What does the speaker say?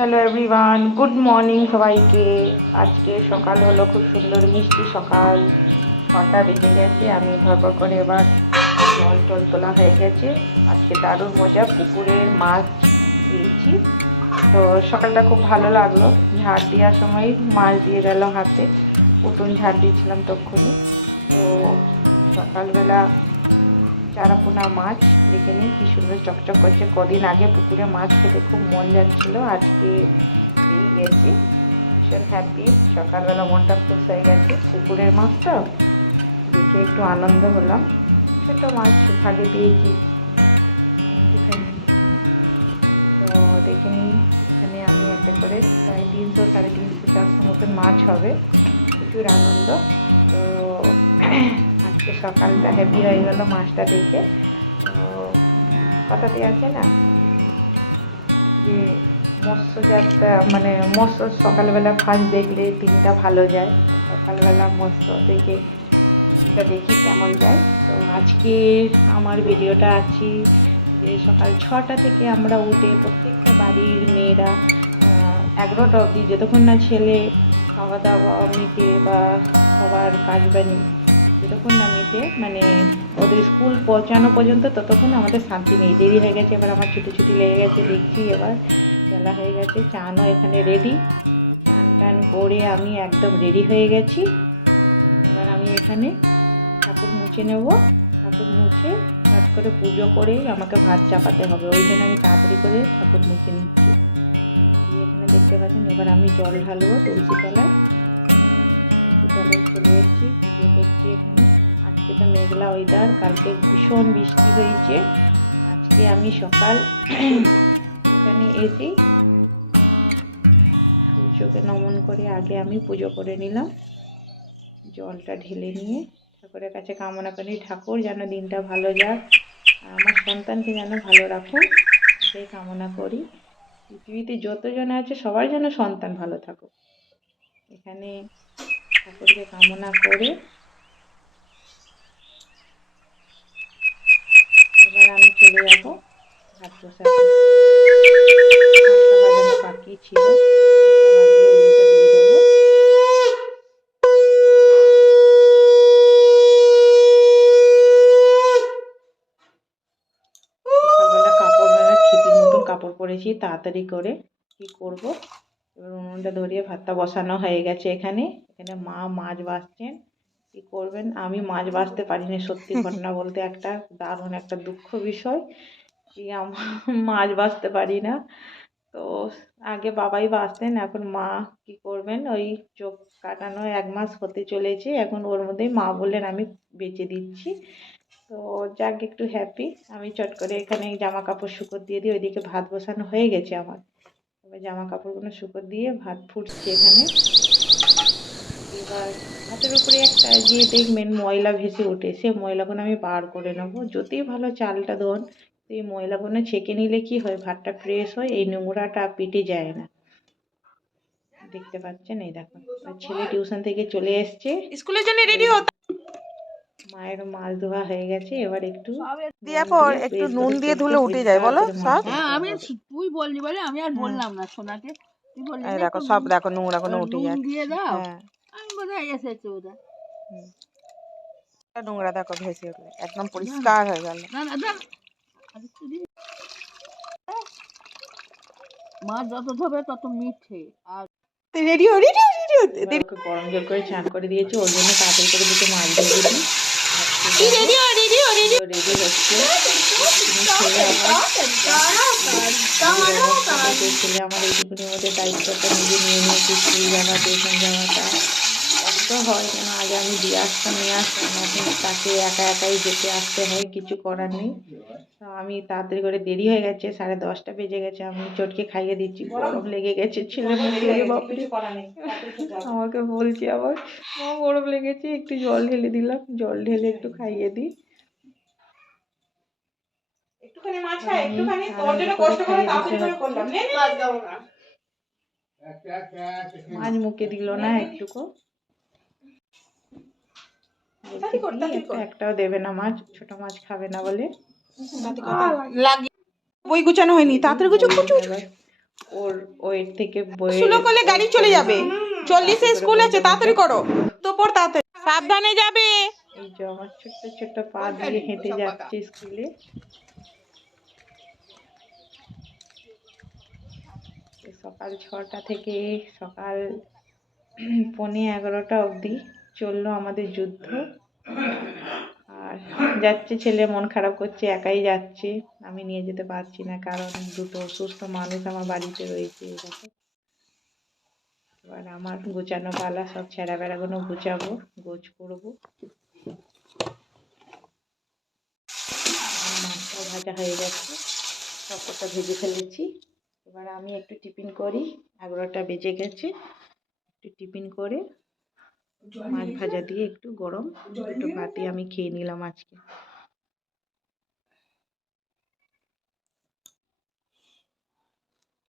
Hello everyone, good morning সবাইকে। আজকে সকাল হলো, খুব সুন্দর মিষ্টি সকাল। 6টা বেজে গেছে, আমি ধরপর করে এবার জল টল তোলা হয়ে গেছে। আজকে দারুণ মজা, পুকুরের মাছ পেয়েছি। তো সকালটা খুব ভালো লাগলো। ঝাড় দেওয়ার সময় মাছ দিয়ে গেল হাতে, উঠোন ঝাড় দিয়েছিলাম তক্ষুনি। তো সকালবেলা চারাপোনা মাছ দেখে নিই কি সুন্দর চকচক করছে। কদিন আগে পুকুরে মাছ খেতে খুব মন যাচ্ছিল, আজকে পেয়ে গেছি। ভীষণ হ্যাপি, সকালবেলা মনটা খুশ হয়ে গেছে। পুকুরের মাছ তো দেখে একটু আনন্দ হলাম। ছোটো মাছ ভাগে পেয়েছি একটুখানি। তো দেখে নিই, এখানে আমি একটা করে প্রায় 300, 350, 400 মতন মাছ হবে। প্রচুর আনন্দ। তো আজকে সকালটা হ্যাপি হয়ে গেল মাছটা দেখে। তো কথাতে আছে না যে মৎস্যযাত্রা, মানে মৎস্য সকালবেলা ফার্স্ট দেখলে দিনটা ভালো যায়। সকালবেলা মৎস্য দেখে দেখি কেমন যায়। তো আজকে আমার ভিডিওটা আছি যে সকাল 6টা থেকে আমরা উঠে প্রত্যেকটা বাড়ির মেয়েরা 11টা অবধি, যতক্ষণ না ছেলে খাওয়া দাওয়া মিটে বা সবার কাজ বাড়ি যতক্ষণ না মিটে, মানে ওদের স্কুল পৌঁছানো পর্যন্ত, ততক্ষণ আমাদের শান্তি নেই। দেরি হয়ে গেছে, এবার আমার ছুটি লেগে গেছে। দেখছি এবার বেলা হয়ে গেছে, চানও এখানে রেডি। চান টান করে আমি একদম রেডি হয়ে গেছি। এবার আমি এখানে ঠাকুর মুছে নেব। ঠাকুর মুছে ভাত করে পুজো করে আমাকে ভাত চাপাতে হবে, ওই জন্য আমি তাড়াতাড়ি করে ঠাকুর মুছে নিচ্ছি। এখানে দেখতে পাচ্ছেন, এবার আমি জল ঢালবো তুলসী তলায়। চলে এসেছি, পুজো করছি এখানে। আজকে তো মেঘলা ওয়েদার, কালকে ভীষণ বৃষ্টি হয়েছে। আজকে আমি সকাল এখানে এসে সূর্যকে নমন করে আগে আমি পুজো করে নিলাম। জলটা ঢেলে নিয়ে ঠাকুরের কাছে কামনা করি, ঠাকুর যেন দিনটা ভালো যাক, আর আমার সন্তানকে যেন ভালো রাখুন, সেই কামনা করি। পৃথিবীতে যতজন আছে সবার যেন সন্তান ভালো থাকুক, এখানে ঠাকুরকে কামনা করে এবার আমি চলে যাব ভাত বসাতে। 8টা বাজানো বাকি ছিল, 8টা বাজিয়ে উলুটা দিয়ে দেবো। সকালবেলা কাপড় ছিপির মতন কাপড় পরেছি তাড়াতাড়ি করে, কি করব। এবার উনুনটা ধরিয়ে ভাতটা বসানো হয়ে গেছে। এখানে মা মাছ ভাজছেন। কি করবেন, আমি মাছ ভাজতে পারি না, সত্যি ঘটনা বলতে একটা দারুণ একটা দুঃখ বিষয় কি আমার মাছ ভাজতে পারি না। তো আগে বাবাই ভাজতেন, এখন মা কি করবেন, ওই চোখ কাটানো 1 মাস হতে চলেছে, এখন ওর মধ্যেই মা বললেন আমি বেঁচে দিচ্ছি। তো যাক, একটু হ্যাপি। আমি চট করে এখানে জামা কাপড় শুকোতে দিয়ে দিই, ওইদিকে ভাত বসানো হয়ে গেছে আমার। এবার জামা কাপড়গুলো শুকোতে দিয়ে ভাত ফুটছে এখানে। এবার ভাতের উপরে একটা যে দেখবেন ময়লা ভেসে ওঠে, সে ময়লাগুলো আমি বার করে নেবো। যতই ভালো চালটা ধোন, এই ময়লাগুলো ছেঁকে নিলে কি হয়, ভাতটা ফ্রেশ হয়, এই নোংরাটা পেটে যায় না। দেখতে পাচ্ছেন, এই দেখুন ছেলে টিউশন থেকে চলে এসছে, স্কুলের জন্য রেডি হতে। মায়ের মাছ ধোয়া হয়ে গেছে, এবার একটু একটু নুন দিয়ে ধুলে উঠে যায়, বলো সব। হ্যাঁ আমি তুই বললি বলে আমি আর বললাম না সোনাকে, তুই বললি দেখো সব, দেখো নোংরা কোনো উঠে যায়। দিয়ে দাও, হ্যাঁ, আমি বোধহয় এসেছে ওটা। নোংরা দেখো ভেসে উঠলে একদম পরিষ্কার হয়ে গেল। না না না, মাছ যত ধোবে তত মিঠে। আর রেডি হতে গরম জল করে চান করে দিয়েছে, ওর জন্য তাড়াতাড়ি করে দুটো মাছ দিয়ে দিই। রেডি হচ্ছে ছেলে আমার এইটুকুনির মধ্যে দায়িত্বটা নিজে নিয়ে নিয়েছি। স্কুল জামা, টিউশন জামাটা কষ্ট হয়, কেন আগে আমি দিয়ে আসতাম নিয়ে আসতাম, এখন তাকে একাই যেতে আসতে হয়, কিছু করার নেই। তো আমি তাড়াতাড়ি করে, দেরি হয়ে গেছে, 10:30টা বেজে গেছে, আমি চটকে খাইয়ে দিচ্ছি। গরম লেগে গেছে ছেলে মুখে, বাপরে আমাকে বলছি আবার মা গরম লেগেছে, একটু জল ঢেলে দিলাম, জল ঢেলে একটু খাইয়ে দিই। একটুখানি মাছ খাই, একটুখানি তোর জন্য কষ্ট করে তাড়াতাড়ি করে করলাম, মাছ মুখে দিল না একটুকু, একটাও দেবে না মাছ, ছোট মাছ খাবে না বলে। বই গুছানো হয়নি, তাড়াতাড়ি গুছো। ওর ওয়েট থেকে বয়ে স্লো করলে গাড়ি চলে যাবে 40-এ স্কুল আছে তাড়াতাড়ি করো তো পর তাড়াতাড়ি সাবধানে যাবে এই যে আমার ছোট্ট ছোট্ট পা দিয়ে হেঁটে যাচ্ছে স্কুলে। সকাল 6টা থেকে সকাল 11:45 অবধি চললো আমাদের যুদ্ধ। আর যাচ্ছে ছেলে, মন খারাপ করছে, একাই যাচ্ছে, আমি নিয়ে যেতে পারছি না কারণ দুটো অসুস্থ মানুষ আমার বাড়িতে রয়েছে। এরকম এবার আমার গোছানো পালা, সব ছেঁড়া বেড়াগুলো গুছাবো, গোছ করবো। মাছটাও ভাজা হয়ে গেছে, সবটা ভেজে ফেলেছি। এবার আমি একটু টিফিন করি, 11টা বেজে গেছে। একটু টিফিন করে মাছ ভাজা দিয়ে একটু গরম দুটো ভাতই আমি খেয়ে নিলাম আজকে।